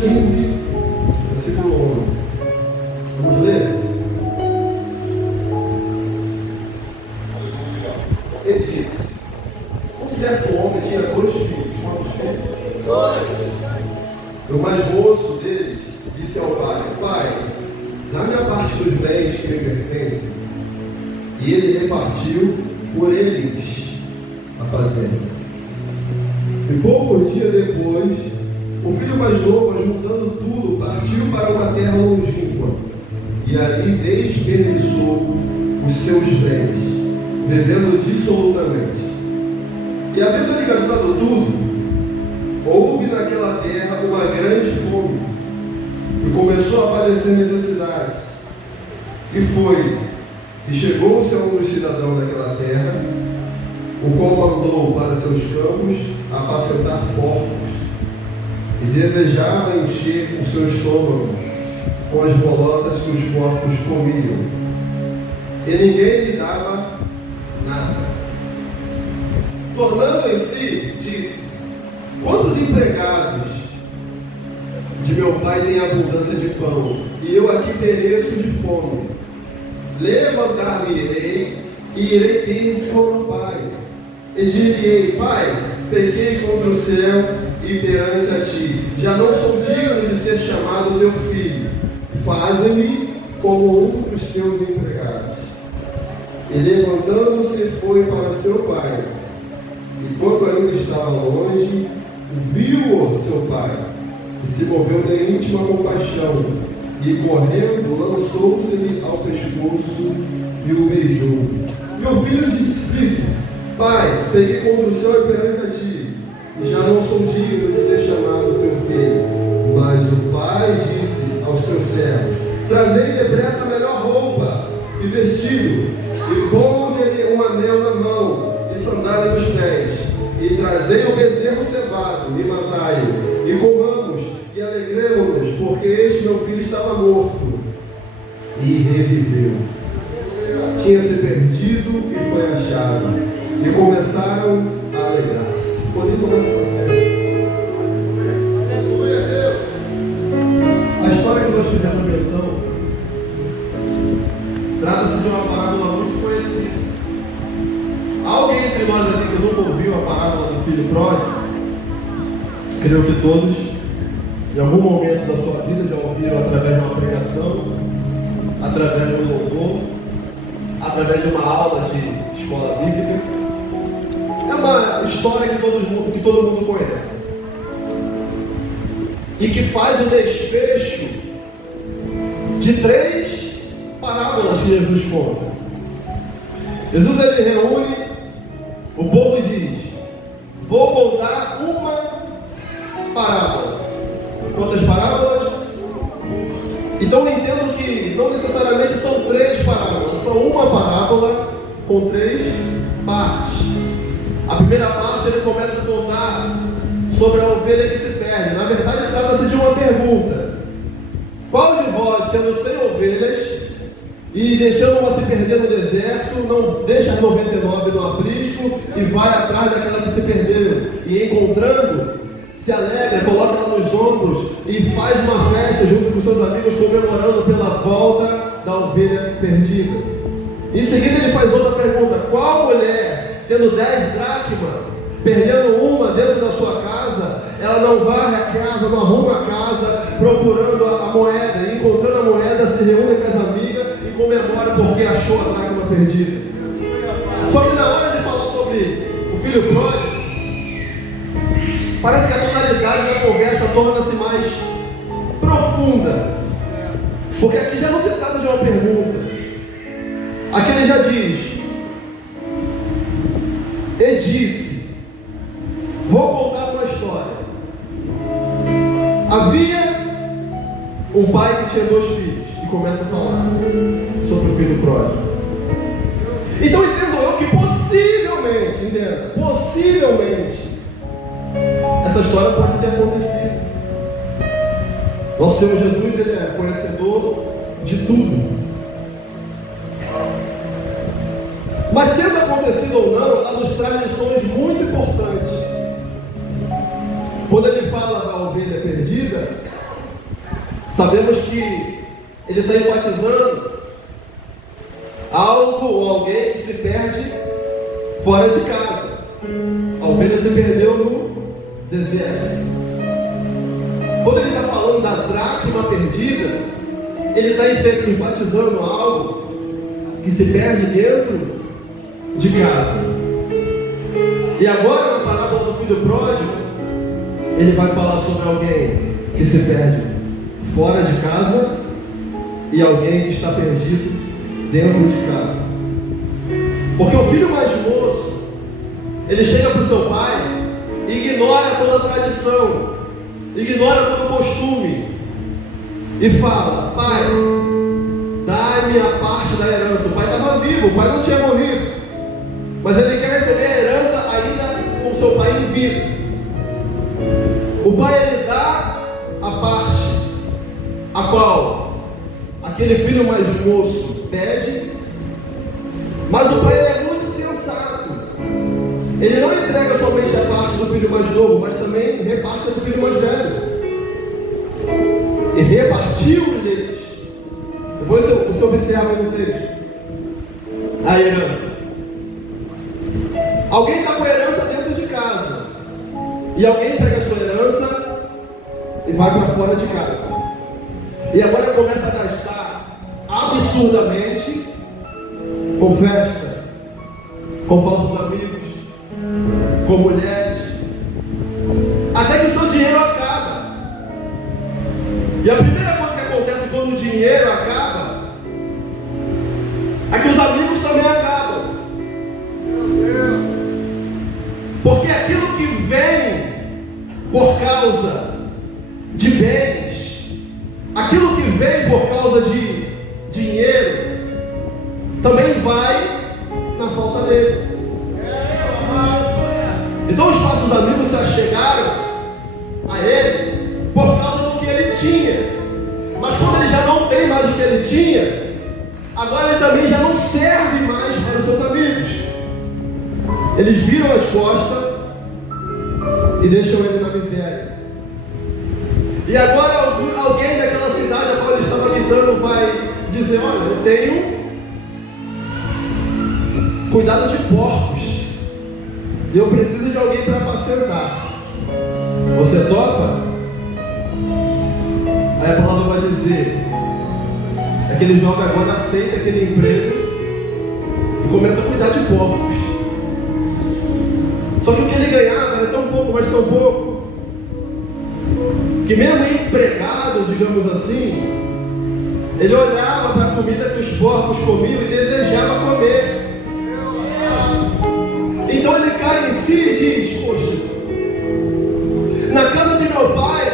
15, versículo 11. Vamos ler? Ele disse: um certo homem tinha 2 filhos. Quantos filhos? 2. O mais moço deles disse ao pai: pai, dá-me a parte dos bens que me pertencem. E ele repartiu por eles a fazenda. E poucos dias depois, o filho mais novo, juntando tudo, partiu para uma terra longínqua, e ali desperdiçou os seus bens, vivendo dissolutamente. E havendo ele gastado tudo, houve naquela terra uma grande fome, e começou a padecer necessidade. E chegou-se a um dos cidadãos daquela terra, o qual mandou para seus campos apacentar porcos, e desejava encher o seu estômago com as bolotas que os porcos comiam, e ninguém lhe dava nada. Tornando em si, disse: quantos empregados de meu pai têm abundância de pão, e eu aqui pereço de fome? Levantar-me-ei e irei ter com meu pai, e dir-lhe-ei: pai, pequei contra o céu e perante a ti, já não sou digno de ser chamado teu filho, faze-me como um dos teus empregados. E levantando-se foi para seu pai, e quando ainda estava longe, viu-o seu pai, e se moveu de íntima compaixão, e correndo lançou-se-lhe ao pescoço e o beijou. E o filho disse: pai, peguei contra o céu e perante a ti, e já não sou digno de ser chamado teu filho. Mas o pai disse aos seus servos: trazei depressa a melhor roupa e vestido, e ponde-lhe um anel na mão e sandália nos pés, e trazei o bezerro cevado e matai-o, e comamos e alegremo-nos, porque este meu filho estava morto e reviveu, tinha se perdido e foi achado, e começaram a alegrar-se. Por isso vamos fazer. A história que nós fizemos menção trata-se de uma parábola muito conhecida. Alguém entre nós aqui que nunca ouviu a parábola do filho pródigo? Creio que todos, em algum momento da sua vida, já ouviram através de uma pregação, através de um louvor, através de uma aula de escola bíblica. É uma história que todo mundo conhece, e que faz o desfecho de 3 parábolas que Jesus conta. Jesus ele reúne o povo e diz: vou contar uma parábola. Quantas parábolas? Então eu entendo que não necessariamente são 3 parábolas, são uma parábola com 3 partes. A primeira parte ele começa a contar sobre a ovelha que se perde. Na verdade, trata-se de uma pergunta: qual de vós, tendo 100 ovelhas e deixando uma se perder no deserto, não deixa as 99 no aprisco e vai atrás daquela que se perdeu, e encontrando, se alegra, coloca ela nos ombros e faz uma festa junto com seus amigos, comemorando pela volta da ovelha perdida? Em seguida ele faz outra pergunta: qual mulher, tendo 10 dracmas, perdendo uma dentro da sua casa, ela não varre a casa, não arruma a casa, procurando a moeda, e encontrando a moeda, se reúne com as amigas e comemora porque achou a dracma perdida? Só que na hora de falar sobre o filho pródigo, parece que a tonalidade da conversa torna-se mais profunda, porque aqui já não se trata de uma pergunta. Aqui ele já diz: ele disse, vou contar uma história. Havia um pai que tinha 2 filhos, e começa a falar sobre o filho pródigo. Então entendo eu que possivelmente essa história pode ter acontecido. Nosso Senhor Jesus, ele é conhecedor de tudo. Mas tendo acontecido ou não, ela nos traz lições muito importantes. Quando ele fala da ovelha perdida, sabemos que ele está enfatizando algo ou alguém que se perde fora de casa. A ovelha se perdeu no deserto. Quando ele está falando da dracma perdida, ele está enfatizando algo que se perde dentro de casa. E agora, na parábola do filho pródigo, ele vai falar sobre alguém que se perde fora de casa e alguém que está perdido dentro de casa. Porque o filho mais moço, ele chega para o seu pai e ignora toda a tradição, ignora todo o costume e fala: pai, dá-me a parte da herança. O pai estava vivo, o pai não tinha morrido, mas ele quer receber a herança ainda com seu pai em vida. O pai, ele dá a parte a qual aquele filho mais moço pede, mas o pai, ele é muito sensato. Ele não entrega somente a parte do filho mais novo, mas também reparte a do filho mais velho. E repartiu-lhes. Depois você observa no texto a herança. Alguém está com a herança dentro de casa, e alguém pega a sua herança e vai para fora de casa. E agora começa a gastar absurdamente com festa, com falsos amigos, com mulheres, até que o seu dinheiro acaba. E a primeira coisa que acontece quando o dinheiro acaba é que os amigos também acabam. Porque aquilo que vem por causa de bens, aquilo que vem por causa de dinheiro, também vai na falta dele. Então os falsos amigos se achegaram a ele por causa do que ele tinha. Mas quando ele já não tem mais o que ele tinha, agora ele também já não serve mais para os seus amigos. Eles viram as costas e deixam ele na miséria. E agora alguém daquela cidade a qual ele estava habitando vai dizer: olha, eu tenho cuidado de porcos e eu preciso de alguém para apacentar. Você topa? Aí a palavra vai dizer: aquele jovem agora aceita aquele emprego e começa a cuidar de porcos. Só que o que ele ganhava era tão pouco, mas tão pouco, que mesmo empregado, digamos assim, ele olhava para a comida que os porcos comiam e desejava comer. Então ele cai em si e diz: poxa, na casa de meu pai,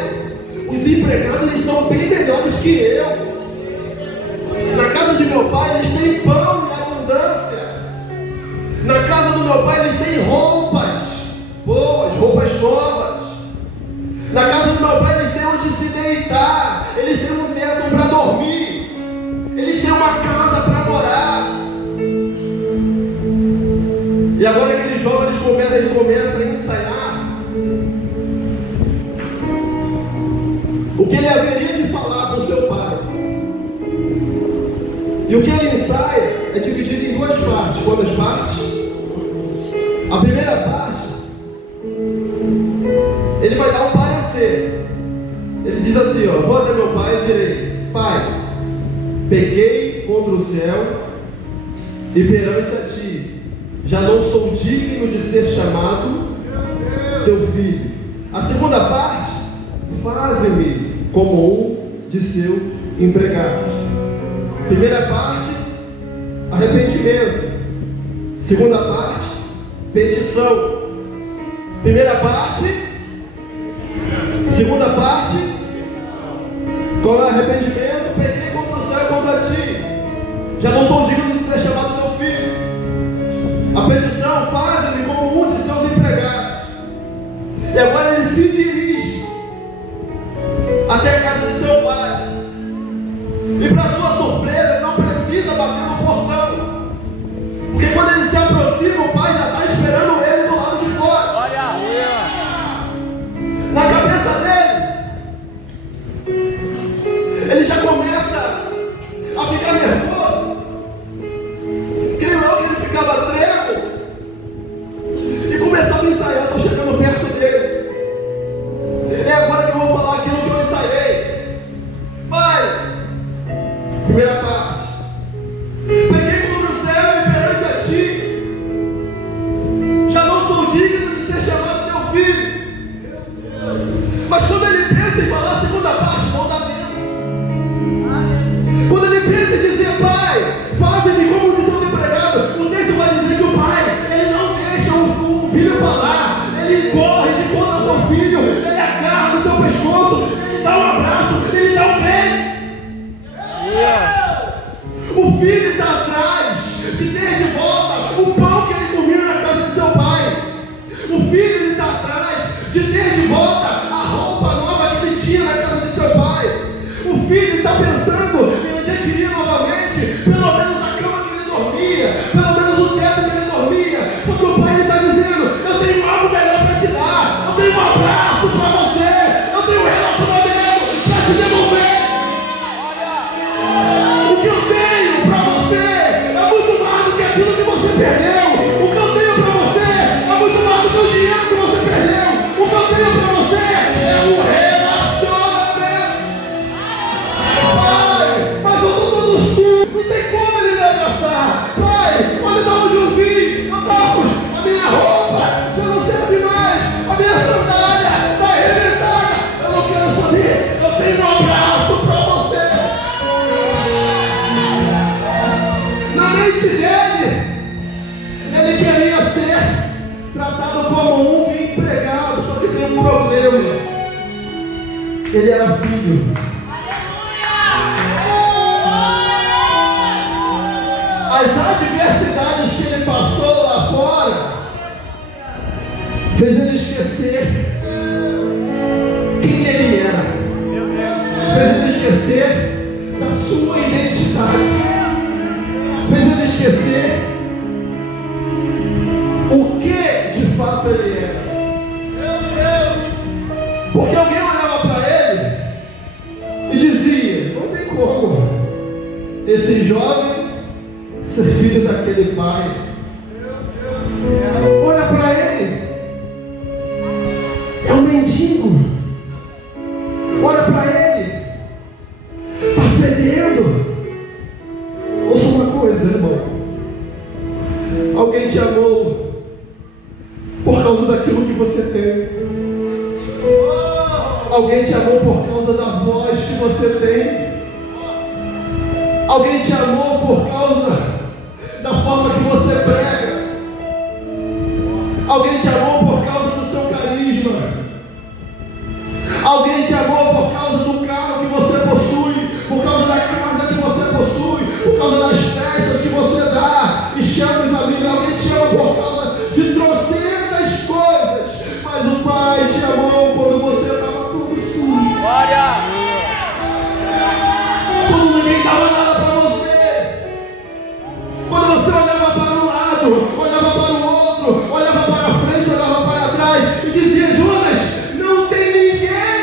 os empregados eles são bem melhores que eu. Na casa de meu pai eles têm pão em abundância. Na casa do meu pai eles têm roupas boas, roupas novas. Na casa do meu pai eles têm onde se deitar, eles têm um teto para dormir, eles têm uma casa para morar. E agora aquele jovem ele começa a ensaiar o que ele haveria de falar com seu pai. E o que ele ensaia é dividido em duas partes. Quantas partes? A primeira parte, ele vai dar um parecer. Ele diz assim, ó: vou até meu pai e direi: pai, pequei contra o céu e perante a ti, já não sou digno de ser chamado teu filho. A segunda parte, faze-me como um de seus empregados. Primeira parte, arrependimento. Segunda parte, petição. Primeira parte, segunda parte, qual é o arrependimento? Pequei contra o céu e contra ti, já não sou digno de ser chamado teu filho. A petição: faze-me como um de seus empregados. E agora ele se dirige até a casa de seu pai. E para sua surpresa, ele não precisa bater no portão, porque quando ele se aproxima, o pai já está esperando ele do lado de fora. Olha! Na cabeça dele, tenho um abraço para você. Na mente dele, ele queria ser tratado como um empregado, só que tem um problema. Ele era filho. As adversidades que ele passou lá fora fez ele esquecer quem ele era, fez ele esquecer da sua identidade, fez ele esquecer o que de fato ele era. Porque alguém olhava para ele e dizia: não tem como esse jovem ser filho daquele pai. Olha para ele, é um mendigo. Olha para ele, está fedendo. Ouça uma coisa, irmão: alguém te amou por causa daquilo que você tem. Alguém te amou por causa da voz que você tem. Alguém te amou por causa da forma que você prega. Alguém te amou por causa do seu carisma. Alguém te amou por causa do carro que você possui, por causa da casa que você possui, por causa das festas que você dá e chama os amigos. Alguém te ama por causa de trocentas coisas, mas o Pai te amou quando você estava tudo sujo. Glória! Quando ninguém dava nada para você. Quando você olhava para um lado, olhava para o outro, olhava para frente, olhava para trás e dizia: Jonas, não tem ninguém.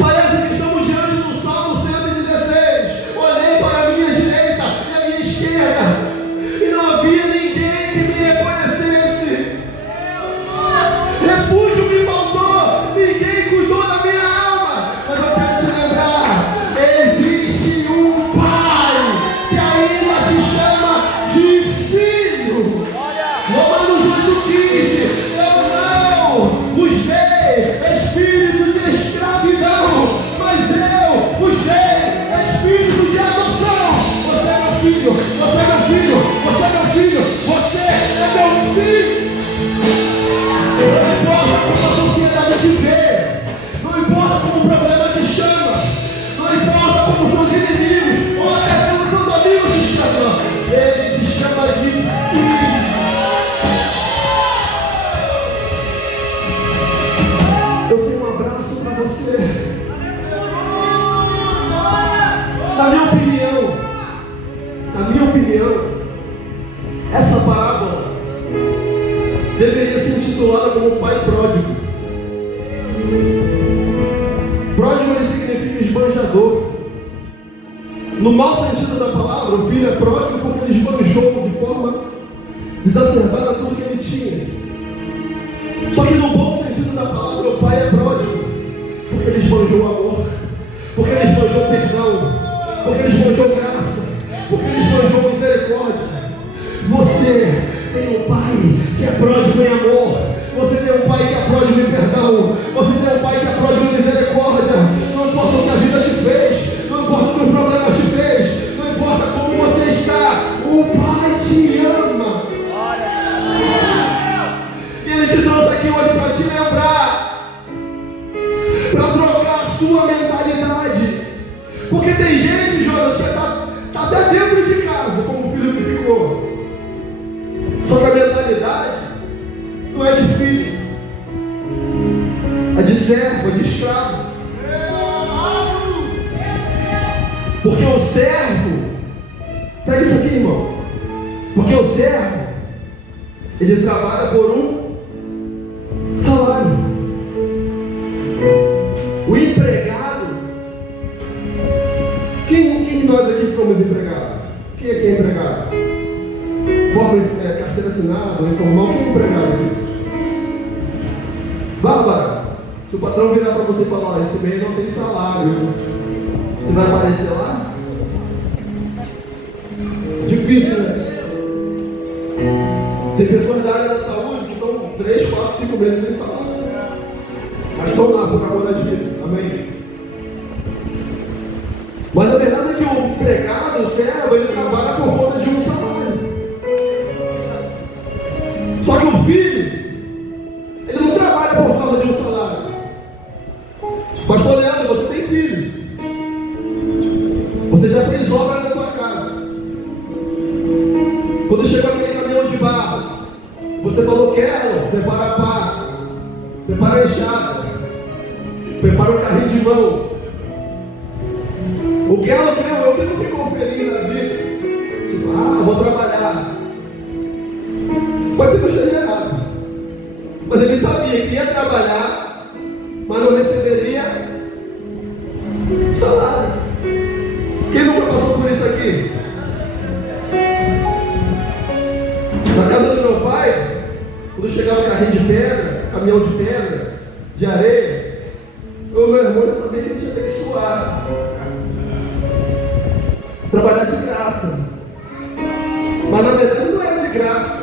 Parece que estamos diante do Salmo 116. Olhei para a minha direita e a minha esquerda e não havia ninguém que me reconhecesse. Refúgio me faltou, ninguém cuidou da minha alma. Mas eu quero te lembrar: existe um Pai que ainda te chama de filho. Romanos 8,15: eu não vos dei espírito de escravidão, mas eu vos dei espírito de adoção. Você é meu filho, você é meu filho, você é meu filho, você é meu filho. Não importa como a sociedade te vê, não importa como o problema te chama, não importa como seus inimigos ou até como seus amigos te chamam, ele te chama de filho. Eu tenho um abraço para você. Na minha opinião, essa parábola deveria ser intitulada como Pai Pródigo. Pródigo, ele significa esbanjador. No mau sentido da palavra, o filho é pródigo porque ele esbanjou de forma exacerbada tudo que ele tinha. Só que no bom sentido da palavra, o pai é pródigo porque ele esbanjou amor, porque ele esbanjou perdão, porque ele esbanjou graça, porque ele esbanjou misericórdia. Você tem um pai que é pródigo em amor, você tem um pai que é pródigo em perdão, você tem um pai que é pródigo em misericórdia. Não importa o que a vida te fez, não importa o que o problema te fez, não importa como você está, o Pai te ama. E Ele te trouxe aqui hoje para te lembrar, para trocar a sua mentalidade. Porque tem gente, Jonas, que está até dentro de casa, como o filho que ficou. Só que a mentalidade não é de filho, é de servo, é de escravo. Porque o servo, pega isso aqui, irmão. Porque o servo, ele trabalha por um salário. O empregado, quem de nós aqui somos empregados? Quem aqui é empregado? Forma carteira assinada, informal, quem é empregado aqui? Bárbara, se o patrão virar para você e falar: ó, esse mês não tem salário, você vai aparecer lá? Difícil, né? Tem pessoas da área da saúde que estão 3, 4, 5 meses sem salário, mas estão lá por amor de vida. filho. Você já fez obra na tua casa. Quando chegou aquele caminhão de barro, você falou: quero, prepara a pá, prepara a enxada, prepara o carrinho de mão. O que ela creu, eu que não ficou feliz na vida. Tipo, vou trabalhar. Pode ser que eu esteja errado, mas ele sabia que ia trabalhar, mas não receberia salário. Quem nunca passou por isso aqui? Na casa do meu pai, quando chegava carrinho de pedra, caminhão de pedra, de areia, eu e meu irmão já sabia que a gente ia ter que suar, trabalhar de graça. Mas na verdade não era de graça,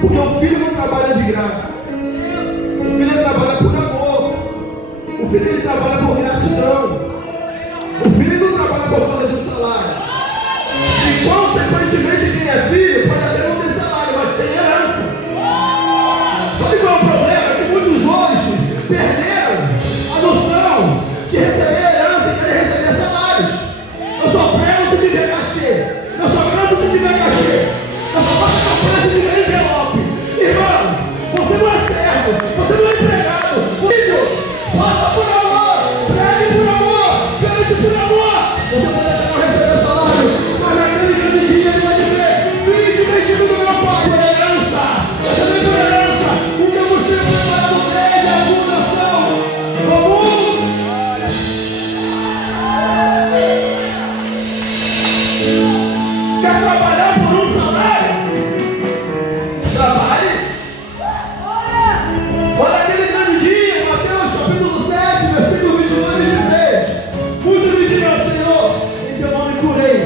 porque o filho não trabalha de graça. O filho trabalha por amor. O filho ele trabalha por gratidão. O filho não trabalha por causa de um salário. E consequentemente quem é filho pode até não ter salário, mas tem herança. Sabe qual é o problema? É que muitos hoje perderam a noção de receber herança e querer receber salários. Eu só prego se tiver cachê. Eu só canto se tiver cachê. Eu só faço campanha se tiver envelope. Irmão, você não é servo, você não é empregado. Filho, faça por amor, pregue por amor, cante por amor. Você pode até não receber salário, mas naquele grande dia ele vai dizer: filho, bem-vindo do meu pai. Por herança, você vem por herança. O que eu mostrei preparado desde a fundação do mundo. Quer trabalhar por um salário? Trabalhe. Olha aquele grande dia, Mateus capítulo 7, versículo 22 e 23. Muitos me dirão: Senhor, em teu nome curei,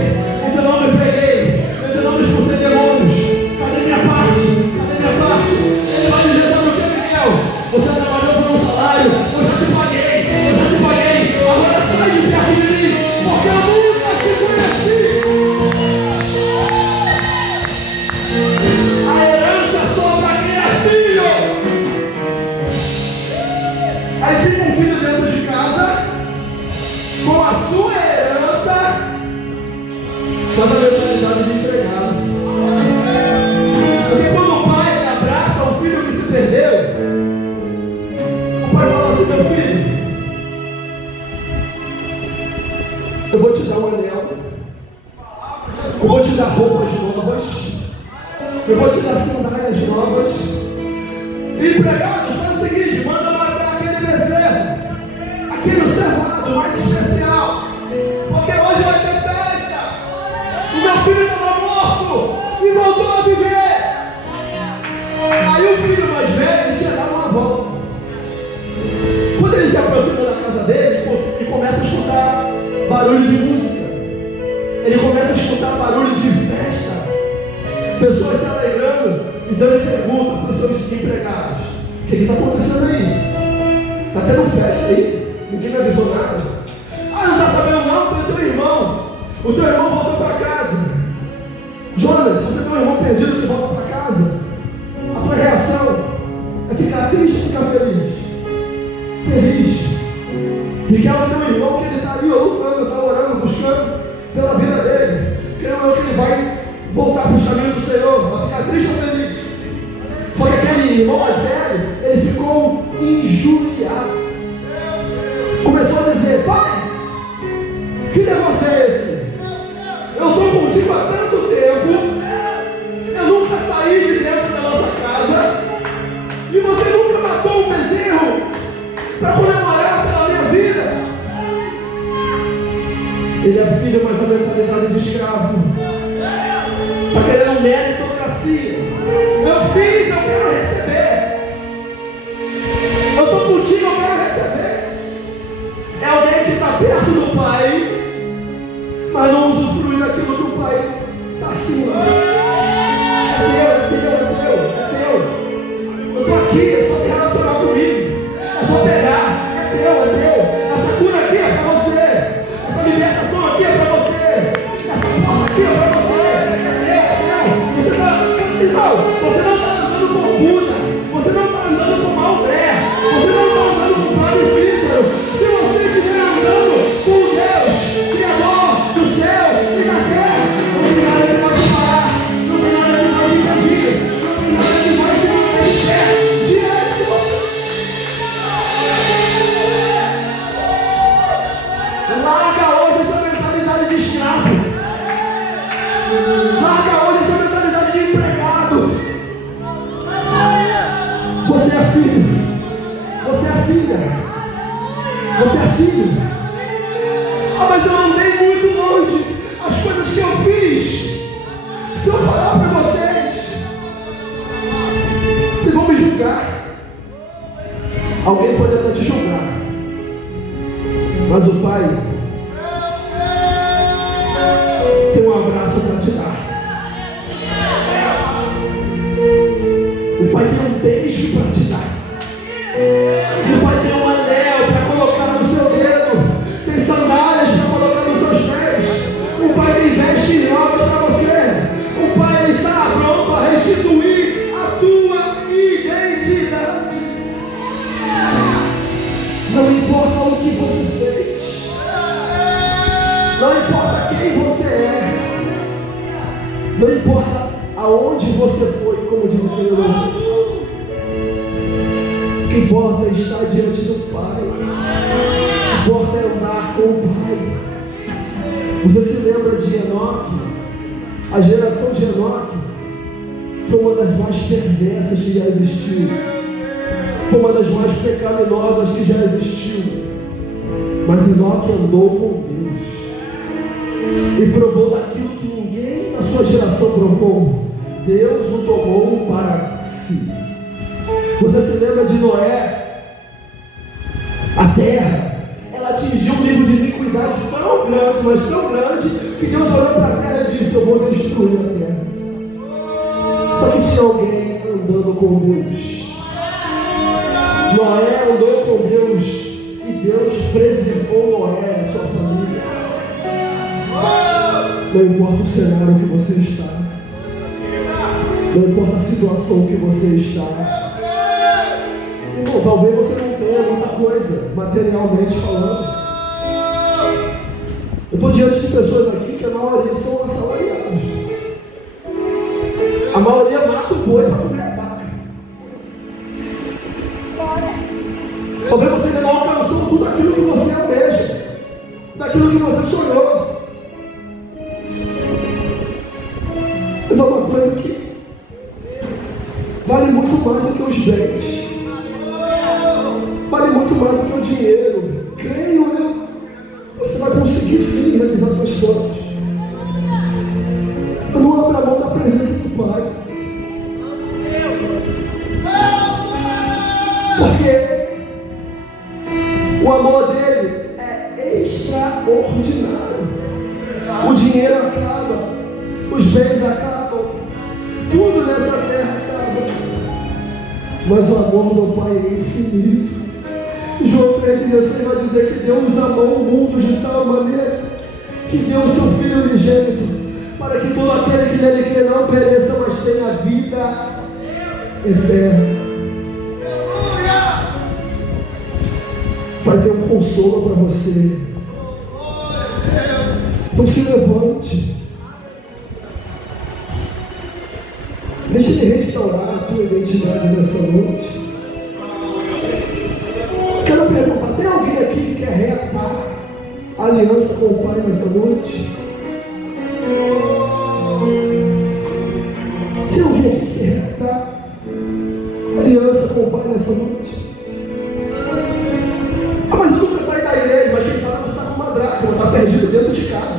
em teu nome preguei, em teu nome expulsei demônios. Cadê minha parte? Cadê minha parte? Ele vai dizer: sabe o que, Miguel? Você trabalhou por um salário, eu já te paguei, eu já te paguei. Agora sai de perto de mim, porque eu nunca te conheci. A herança só para quem é filho. Aí fica um filho dentro de casa com a sua herança, mas a mentalidade de empregado. Porque quando o pai abraça o filho que se perdeu, o pai fala assim: meu filho, eu vou te dar um anel, eu vou te dar roupas novas, eu vou te dar sandálias novas. Empregado, faz o seguinte: manda matar aquele bezerro, aquele cevado mais especial, porque hoje vai ter festa. O meu filho estava morto e voltou a viver. Aí o filho mais velho tinha dado uma volta. Quando ele se aproxima da casa dele, ele começa a escutar barulho de música, ele começa a escutar barulho de festa, pessoas se alegrando. Então ele pergunta para os seus empregados: o que está acontecendo aí? Está tendo festa aí? Ninguém me avisou nada. Não está sabendo não? Foi teu irmão. O teu irmão voltou para casa. Jonas, você tem um irmão perdido que volta para casa. A tua reação é ficar triste ou ficar feliz? Feliz. Porque é o teu irmão que ele está ali lutando, está orando, buscando pela vida dele. Creio eu que ele vai voltar para o caminho do Senhor. Vai ficar triste ou feliz? Só que aquele irmão mais velho, ele ficou injuriado. Começou a dizer: pai, que negócio é esse? Eu estou contigo há tanto tempo, eu nunca saí de dentro da nossa casa, e você nunca matou um bezerro para comemorar pela minha vida. Ele é filho, mas a mentalidade de escravo. Está querendo meritocracia. Eu fiz, eu quero receber. Eu estou contigo, eu quero receber. É alguém que está perto do pai, mas não usufrui daquilo que o pai está acima. É teu. Eu estou aqui, é só se relacionar comigo. É só pegar. É teu. Essa cura aqui é para você. Essa libertação aqui é para você. Essa porta aqui é para você. Irmão, você não está andando com Buda, você não está andando com Maomé, você não está andando com Padre Cícero. Se você estiver andando filho. Ah, mas eu andei muito longe. As coisas que eu fiz, se eu falar para vocês vão me julgar. Alguém pode até te julgar, mas o Pai tem um abraço para te dar. O Pai tem um beijo para te dar. O Pai tem um anel para colocar no seu dedo. Tem sandálias para colocar nos seus pés. O Pai tem vestes novas para você. O Pai está pronto para restituir a tua identidade. Não importa o que você fez. Não importa quem você é. Não importa aonde você foi, como diz o Senhor. O que importa é estar diante do Pai. O que importa é andar com o Pai. Você se lembra de Enoque? A geração de Enoque foi uma das mais perversas que já existiu. Foi uma das mais pecaminosas que já existiu. Mas Enoque andou com Deus e provou daquilo que ninguém na sua geração provou. Deus o tomou para si. Você se lembra de Noé? A terra, ela atingiu um nível de iniquidade tão grande, mas tão grande, que Deus olhou para a terra e disse: eu vou destruir a terra. Só que tinha alguém andando com Deus. Noé andou com Deus e Deus preservou Noé e sua família. Não importa o cenário que você está, não importa a situação que você está. Bom, talvez você não tenha muita coisa, materialmente falando. Eu estou diante de pessoas aqui que a maioria são assalariados. A maioria mata o boi para comer a vaca. Talvez você ainda não alcançou tudo aquilo que você almeja, daquilo que você sonhou. Mas é uma coisa que vale muito mais do que os bens. Vale muito mais do que o dinheiro. Creio eu. Você vai conseguir sim realizar suas sonhos. Mas não abra mão da presença do Pai. Porque o amor dele é extraordinário. O dinheiro acaba, os bens acabam, tudo nessa terra acaba. Mas o amor do Pai é infinito. João 3,16 vai dizer que Deus amou o mundo de tal maneira que deu o seu Filho unigênito, para que todo aquele que nele crê não pereça, mas tenha vida eterna. Vai ter um consolo para você. Então se levante. Deixa Ele restaurar a tua identidade nessa noite. Quero perguntar, tem alguém aqui que quer reatar a aliança com o Pai nessa noite? Tem alguém aqui que quer reatar a aliança com o Pai nessa noite? Ah, mas eu nunca saí da igreja, mas quem sabe não está com uma dracma, está perdido dentro de casa.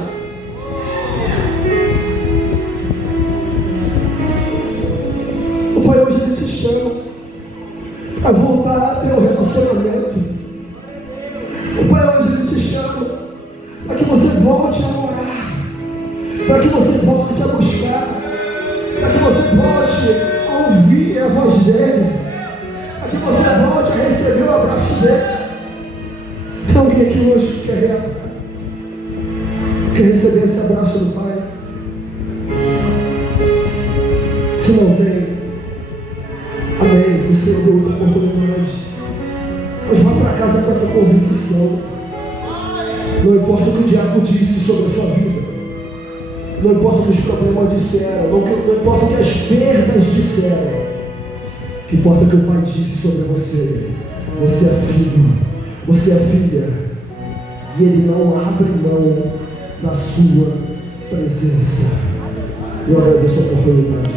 O Pai hoje Ele te chama a voltar a ter um relacionamento. O Pai hoje Ele te chama para que você volte a orar, para que você volte a buscar, para que você volte a ouvir a voz dEle, para que você volte a receber o abraço dEle. Tem alguém aqui hoje que quer receber esse abraço do Pai? Se não tem, amém, que o Senhor deu outra oportunidade. Mas vá para casa com essa convicção. Não importa o que o diabo disse sobre a sua vida, não importa o que os problemas disseram, não importa o que as perdas disseram, o que importa é o que o Pai disse sobre você. Você é filho, você é filha, e Ele não abre mão da sua presença. Eu agradeço a oportunidade.